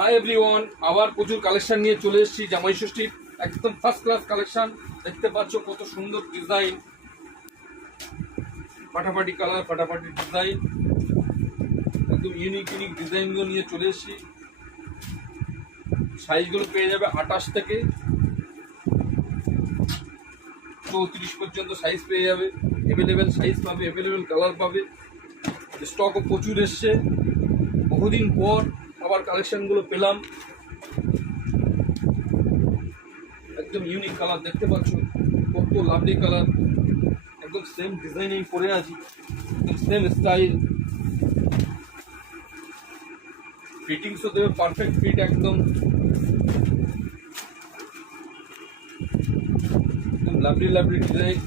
Hi everyone, আবার প্রচুর collection নিয়ে চলে এসেছি জামাই ষষ্ঠীর একদম ফার্স্ট ক্লাস কালেকশন। দেখতে পাচ্ছ কত সুন্দর ডিজাইন, ফাটাফাটি কালার, ফাটাফাটি ডিজাইন, একদম ইউনিক ইউনিক ডিজাইনগুলো নিয়ে চলে এসেছি। সাইজগুলো পেয়ে যাবে 28 থেকে 34 পর্যন্ত সাইজ পেয়ে যাবে। অ্যাভেলেবেল সাইজ পাবে, অ্যাভেলেবেল কালার পাবে। স্টকও প্রচুর এসছে, বহুদিন পর আবার কালেকশনগুলো পেলাম। একদম ইউনিক কালার দেখতে পাচ্ছ, কত লাভলি কালার, একদম সেম ডিজাইনিং করে আছি, একদম সেম স্টাইল। ফিটিংসও দেবে পারফেক্ট ফিট, একদম লাভলি লাভলি ডিজাইন।